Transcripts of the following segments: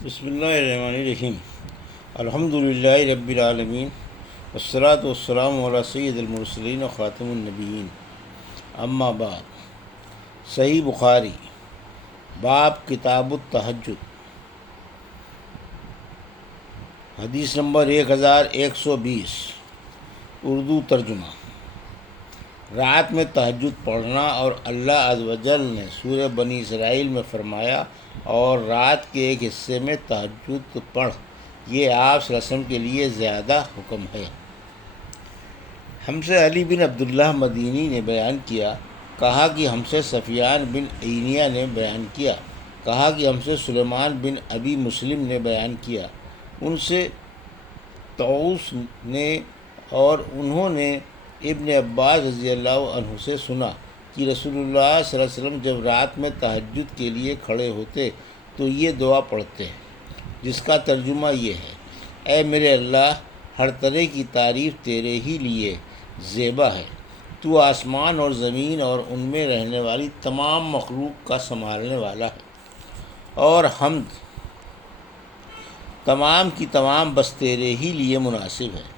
بسم اللہ الرحمن الرحیم الحمد للہ رب العالمین والصلاة والسلام علی سید المرسلین و خاتم النبیین اما بعد۔ صحیح بخاری باب کتاب التہجد، حدیث نمبر 1120، اردو ترجمہ۔ رات میں تہجد پڑھنا، اور اللہ عز و جل نے سورہ بنی اسرائیل میں فرمایا اور رات کے ایک حصے میں تہجد پڑھ، یہ آپ صلی اللہ علیہ وسلم کے لیے زیادہ حکم ہے۔ ہم سے علی بن عبداللہ مدینی نے بیان کیا، کہا کہ ہم سے سفیان بن عینیہ نے بیان کیا، کہا کہ ہم سے سلیمان بن ابی مسلم نے بیان کیا، ان سے طاؤس نے، اور انہوں نے ابن عباس رضی اللہ عنہ سے سنا کہ رسول اللہ صلی اللہ علیہ وسلم جب رات میں تہجد کے لیے کھڑے ہوتے تو یہ دعا پڑھتے ہیں، جس کا ترجمہ یہ ہے: اے میرے اللہ، ہر طرح کی تعریف تیرے ہی لیے زیبا ہے، تو آسمان اور زمین اور ان میں رہنے والی تمام مخلوق کا سنبھالنے والا ہے، اور حمد تمام کی تمام بس تیرے ہی لیے مناسب ہے۔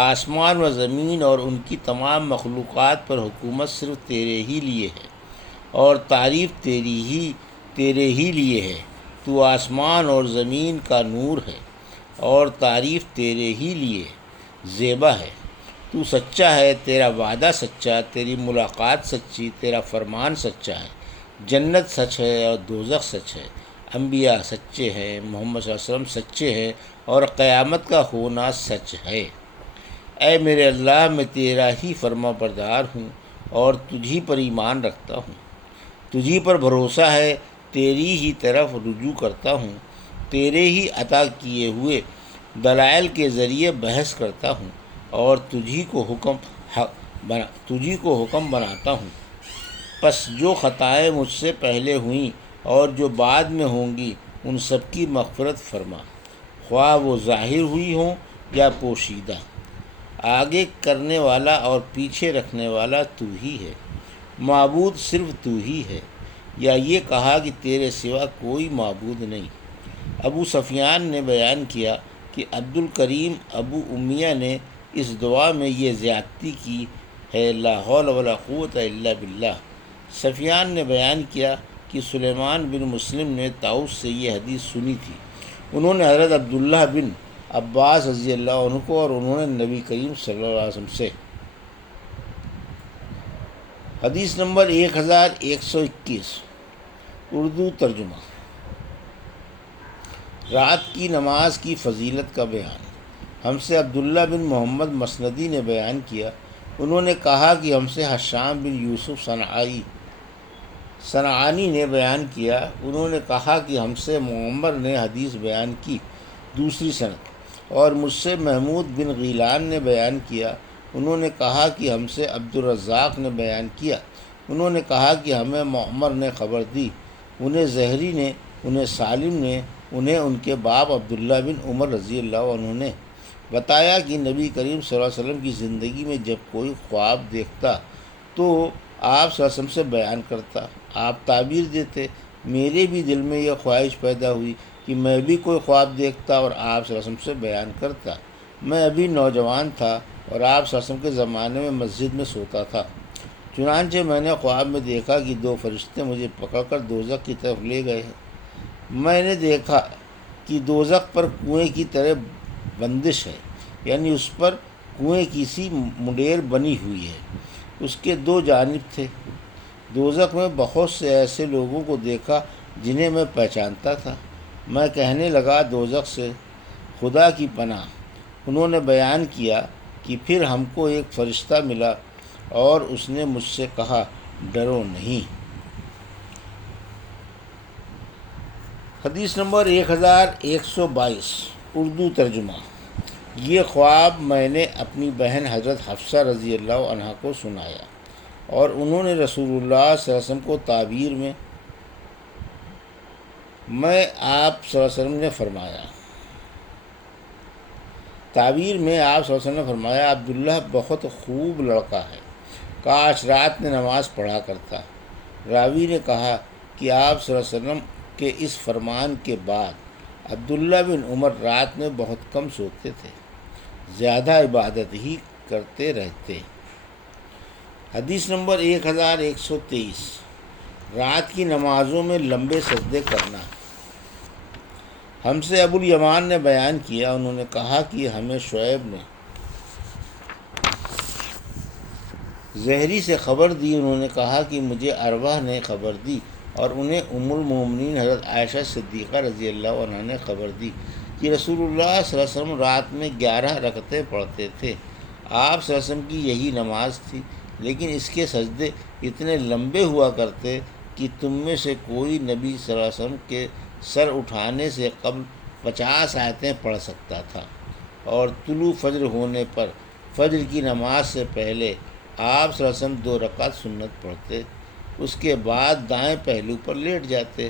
آسمان و زمین اور ان کی تمام مخلوقات پر حکومت صرف تیرے ہی لیے ہے، اور تعریف تیرے ہی لیے ہے۔ تو آسمان اور زمین کا نور ہے، اور تعریف تیرے ہی لیے زیبا ہے۔ تو سچا ہے، تیرا وعدہ سچا، تیری ملاقات سچی، تیرا فرمان سچا ہے۔ جنت سچ ہے اور دوزخ سچ ہے، انبیاء سچے ہیں، محمد صلی اللہ علیہ وسلم سچے ہیں، اور قیامت کا ہونا سچ ہے۔ اے میرے اللہ، میں تیرا ہی فرما بردار ہوں اور تجھی پر ایمان رکھتا ہوں، تجھی پر بھروسہ ہے، تیری ہی طرف رجوع کرتا ہوں، تیرے ہی عطا کیے ہوئے دلائل کے ذریعے بحث کرتا ہوں، اور تجھی کو حکم بناتا ہوں۔ پس جو خطائیں مجھ سے پہلے ہوئیں اور جو بعد میں ہوں گی، ان سب کی مغفرت فرما، خواہ وہ ظاہر ہوئی ہوں یا پوشیدہ۔ آگے کرنے والا اور پیچھے رکھنے والا تو ہی ہے، معبود صرف تو ہی ہے، یا یہ کہا کہ تیرے سوا کوئی معبود نہیں۔ ابو سفیان نے بیان کیا کہ عبد الکریم ابو امیہ نے اس دعا میں یہ زیادتی کی ہے: لا حول ولا قوت الا باللہ۔ سفیان نے بیان کیا کہ سلیمان بن مسلم نے طاؤس سے یہ حدیث سنی تھی، انہوں نے حضرت عبداللہ بن عباس رضی اللہ عنہ کو، اور انہوں نے نبی کریم صلی اللہ علیہ وسلم سے۔ حدیث نمبر 1121، اردو ترجمہ۔ رات کی نماز کی فضیلت کا بیان۔ ہم سے عبداللہ بن محمد مسندی نے بیان کیا، انہوں نے کہا کہ ہم سے حشام بن یوسف صنعانی نے بیان کیا، انہوں نے کہا کہ ہم سے معمر نے حدیث بیان کی دوسری سند، اور مجھ سے محمود بن غیلان نے بیان کیا، انہوں نے کہا کہ ہم سے عبد الرزاق نے بیان کیا، انہوں نے کہا کہ ہمیں معمر نے خبر دی، انہیں زہری نے، انہیں سالم نے، انہیں ان کے باپ عبداللہ بن عمر رضی اللہ عنہ نے بتایا کہ نبی کریم صلی اللہ علیہ وسلم کی زندگی میں جب کوئی خواب دیکھتا تو آپ صلی اللہ علیہ وسلم سے بیان کرتا، آپ تعبیر دیتے۔ میرے بھی دل میں یہ خواہش پیدا ہوئی کہ میں بھی کوئی خواب دیکھتا اور آپ صلی اللہ علیہ وسلم سے بیان کرتا۔ میں ابھی نوجوان تھا اور آپ صلی اللہ علیہ وسلم کے زمانے میں مسجد میں سوتا تھا، چنانچہ میں نے خواب میں دیکھا کہ دو فرشتے مجھے پکڑ کر دوزخ کی طرف لے گئے ہیں۔ میں نے دیکھا کہ دوزخ پر کنویں کی طرح بندش ہے، یعنی اس پر کنویں کی سی منڈیر بنی ہوئی ہے، اس کے دو جانب تھے۔ دوزخ میں بہت سے ایسے لوگوں کو دیکھا جنہیں میں پہچانتا تھا۔ میں کہنے لگا دوزخ سے خدا کی پناہ۔ انہوں نے بیان کیا کہ پھر ہم کو ایک فرشتہ ملا اور اس نے مجھ سے کہا: ڈرو نہیں۔ حدیث نمبر 1122، اردو ترجمہ۔ یہ خواب میں نے اپنی بہن حضرت حفصہ رضی اللہ عنہا کو سنایا، اور انہوں نے رسول اللہ صلی اللہ علیہ وسلم کو تعبیر میں آپ صلی اللہ علیہ وسلم نے فرمایا: عبداللہ بہت خوب لڑکا ہے، کاش رات میں نماز پڑھا کرتا۔ راوی نے کہا کہ آپ صلی اللہ علیہ وسلم کے اس فرمان کے بعد عبداللہ بن عمر رات میں بہت کم سوتے تھے، زیادہ عبادت ہی کرتے رہتے۔ حدیث نمبر 1123، رات کی نمازوں میں لمبے سجدے کرنا۔ ہم سے ابو الیمان نے بیان کیا، انہوں نے کہا کہ ہمیں شعیب نے زہری سے خبر دی، انہوں نے کہا کہ مجھے ارواح نے خبر دی، اور انہیں ام المومنین حضرت عائشہ صدیقہ رضی اللہ عنہا نے خبر دی کہ رسول اللہ صلی اللہ علیہ وسلم رات میں 11 رکعتیں پڑھتے تھے۔ آپ صلی اللہ علیہ وسلم کی یہی نماز تھی، لیکن اس کے سجدے اتنے لمبے ہوا کرتے کہ تم میں سے کوئی نبی صلی اللہ علیہ وسلم کے سر اٹھانے سے قبل 50 آیتیں پڑھ سکتا تھا، اور طلوع فجر ہونے پر فجر کی نماز سے پہلے آپ صلی اللہ علیہ وسلم 2 رکعت سنت پڑھتے، اس کے بعد دائیں پہلو پر لیٹ جاتے،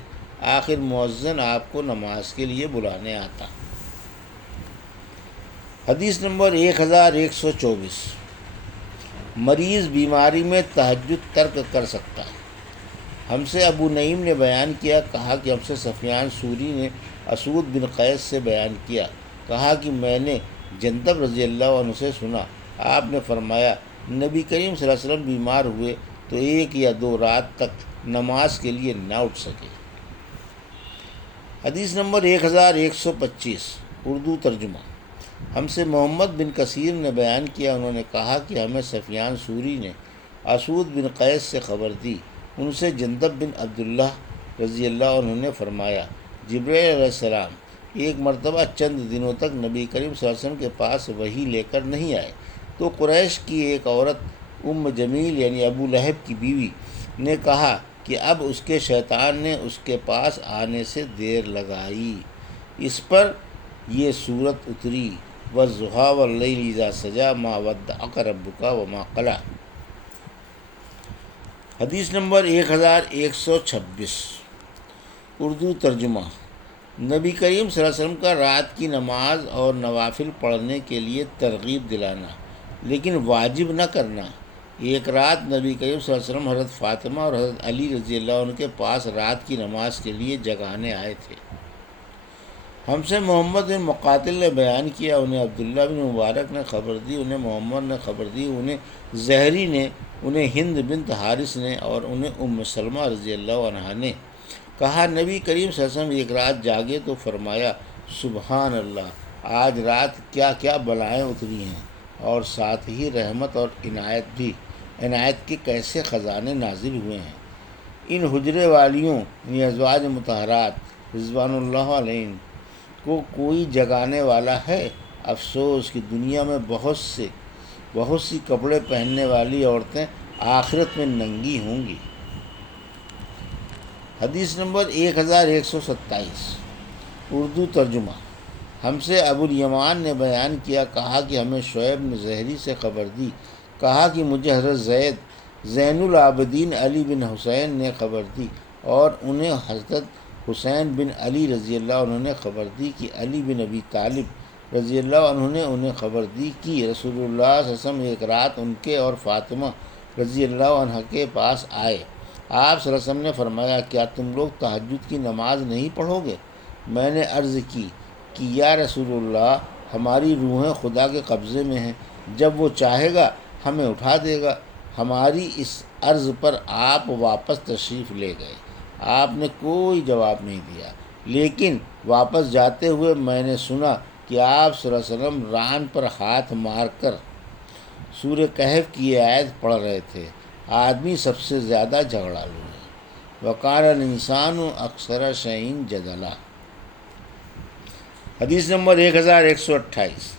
آخر مؤذن آپ کو نماز کے لیے بلانے آتا۔ حدیث نمبر 1124، مریض بیماری میں تہجد ترک کر سکتا ہے۔ ہم سے ابو نعیم نے بیان کیا، کہا کہ ہم سے سفیان ثوری نے اسود بن قیس سے بیان کیا، کہا کہ میں نے جندب رضی اللہ عنہ سے سنا، آپ نے فرمایا نبی کریم صلی اللہ علیہ وسلم بیمار ہوئے تو 1 یا 2 رات تک نماز کے لیے نہ اٹھ سکے۔ حدیث نمبر 1125، اردو ترجمہ۔ ہم سے محمد بن کثیر نے بیان کیا، انہوں نے کہا کہ ہمیں سفیان ثوری نے اسود بن قیس سے خبر دی، ان سے جندب بن عبداللہ رضی اللہ عنہ نے فرمایا جبرائیل علیہ السلام ایک مرتبہ چند دنوں تک نبی کریم صلی اللہ علیہ وسلم کے پاس وحی لے کر نہیں آئے، تو قریش کی ایک عورت ام جمیل یعنی ابو لہب کی بیوی نے کہا کہ اب اس کے شیطان نے اس کے پاس آنے سے دیر لگائی۔ اس پر یہ صورت اتری، والضحیٰ واللیل اذا سجی ما ودعک ربک وما قلی۔ حدیث نمبر 1126، اردو ترجمہ۔ نبی کریم صلی اللہ علیہ وسلم کا رات کی نماز اور نوافل پڑھنے کے لیے ترغیب دلانا، لیکن واجب نہ کرنا۔ ایک رات نبی کریم صلی اللہ علیہ وسلم حضرت فاطمہ اور حضرت علی رضی اللہ عنہ کے پاس رات کی نماز کے لیے جگانے آئے تھے۔ ہم سے محمد بن مقاتل نے بیان کیا، انہیں عبداللہ بن مبارک نے خبر دی، انہیں محمد نے خبر دی، انہیں زہری نے، انہیں ہند بنت حارث نے، اور انہیں ام سلمہ رضی اللہ عنہا نے کہا نبی کریم صلی اللہ علیہ وسلم ایک رات جاگے تو فرمایا سبحان اللہ، آج رات کیا کیا بلائیں اتری ہیں، اور ساتھ ہی رحمت اور عنایت کے کیسے خزانے نازل ہوئے ہیں۔ ان حجرے والیوں یعنی ازواج مطہرات رضوان اللہ علیہم کو کوئی جگانے والا ہے؟ افسوس کہ دنیا میں بہت سی کپڑے پہننے والی عورتیں آخرت میں ننگی ہوں گی۔ حدیث نمبر 1127، اردو ترجمہ۔ ہم سے ابو الیمان نے بیان کیا، کہا کہ ہمیں شعیب نے زہری سے خبر دی، کہا کہ مجھے حضرت زین العابدین علی بن حسین نے خبر دی، اور انہیں حضرت حسین بن علی رضی اللہ عنہ نے خبر دی کہ علی بن ابی طالب رضی اللہ عنہ نے انہیں خبر دی کہ رسول اللہ صلی اللہ علیہ وسلم ایک رات ان کے اور فاطمہ رضی اللہ عنہ کے پاس آئے۔ آپ صلی اللہ علیہ وسلم نے فرمایا کیا تم لوگ تہجد کی نماز نہیں پڑھو گے؟ میں نے عرض کی کہ یا رسول اللہ، ہماری روحیں خدا کے قبضے میں ہیں، جب وہ چاہے گا ہمیں اٹھا دے گا۔ ہماری اس عرض پر آپ واپس تشریف لے گئے۔ آپ نے کوئی جواب نہیں دیا، لیکن واپس جاتے ہوئے میں نے سنا کہ آپ صلی اللہ علیہ وسلم ران پر ہاتھ مار کر سورہ کہف کی یہ آیت پڑھ رہے تھے، آدمی سب سے زیادہ جھگڑالو ہے، وقال الانسان اکثر شیء جدلا۔ حدیث نمبر 1128،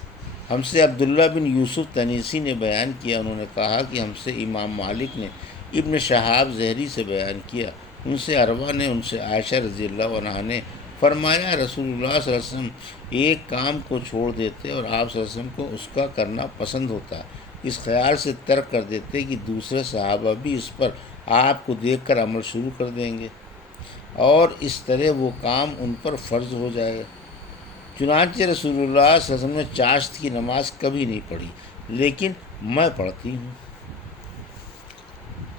ہم سے عبداللہ بن یوسف تنیسی نے بیان کیا، انہوں نے کہا کہ ہم سے امام مالک نے ابن شہاب زہری سے بیان کیا، ان سے عروہ نے، ان سے عائشہ رضی اللہ عنہا نے فرمایا رسول اللہ صلی اللہ علیہ وسلم ایک کام کو چھوڑ دیتے اور آپ صلی اللہ علیہ وسلم کو اس کا کرنا پسند ہوتا، اس خیال سے ترک کر دیتے کہ دوسرے صحابہ بھی اس پر آپ کو دیکھ کر عمل شروع کر دیں گے، اور اس طرح وہ کام ان پر فرض ہو جائے گا۔ چنانچہ رسول اللہ صلی اللہ علیہ وسلم نے چاشت کی نماز کبھی نہیں پڑھی، لیکن میں پڑھتی ہوں۔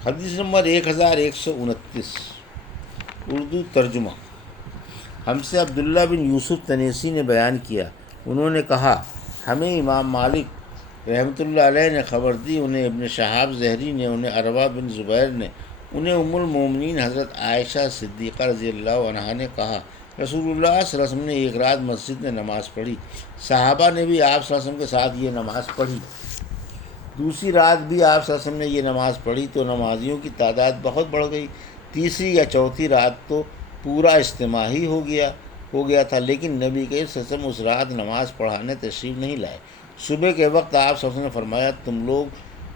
حدیث نمبر 1129، اردو ترجمہ۔ ہم سے عبداللہ بن یوسف تنیسی نے بیان کیا، انہوں نے کہا ہمیں امام مالک رحمۃ اللہ علیہ نے خبر دی، انہیں ابن شہاب زہری نے، انہیں عروہ بن زبیر نے، انہیں ام المومنین حضرت عائشہ صدیقہ رضی اللہ عنہا نے کہا رسول اللہ صلی اللہ علیہ وسلم نے ایک رات مسجد میں نماز پڑھی، صحابہ نے بھی آپ صلی اللہ علیہ وسلم کے ساتھ یہ نماز پڑھی، دوسری رات بھی آپ صلی اللہ علیہ وسلم نے یہ نماز پڑھی تو نمازیوں کی تعداد بہت بڑھ گئی، تیسری یا چوتھی رات تو پورا اجتماع ہی ہو گیا تھا، لیکن نبی کریم صلی اللہ علیہ وسلم اس رات نماز پڑھانے تشریف نہیں لائے۔ صبح کے وقت آپ صلی اللہ علیہ وسلم نے فرمایا تم لوگ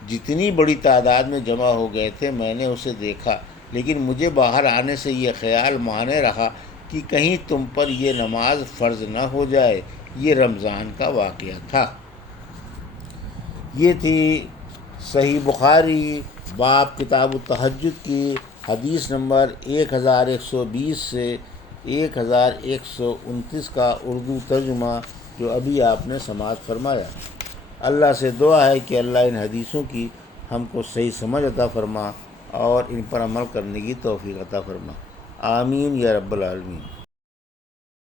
جتنی بڑی تعداد میں جمع ہو گئے تھے میں نے اسے دیکھا، لیکن مجھے باہر آنے سے یہ خیال مانے رہا کہ کہیں تم پر یہ نماز فرض نہ ہو جائے۔ یہ رمضان کا واقعہ تھا۔ یہ تھی صحیح بخاری باب کتاب التہجد کی حدیث نمبر 1120 سے 1129 کا اردو ترجمہ جو ابھی آپ نے سماعت فرمایا۔ اللہ سے دعا ہے کہ اللہ ان حدیثوں کی ہم کو صحیح سمجھ عطا فرما اور ان پر عمل کرنے کی توفیق عطا فرما، آمین یا رب العالمین۔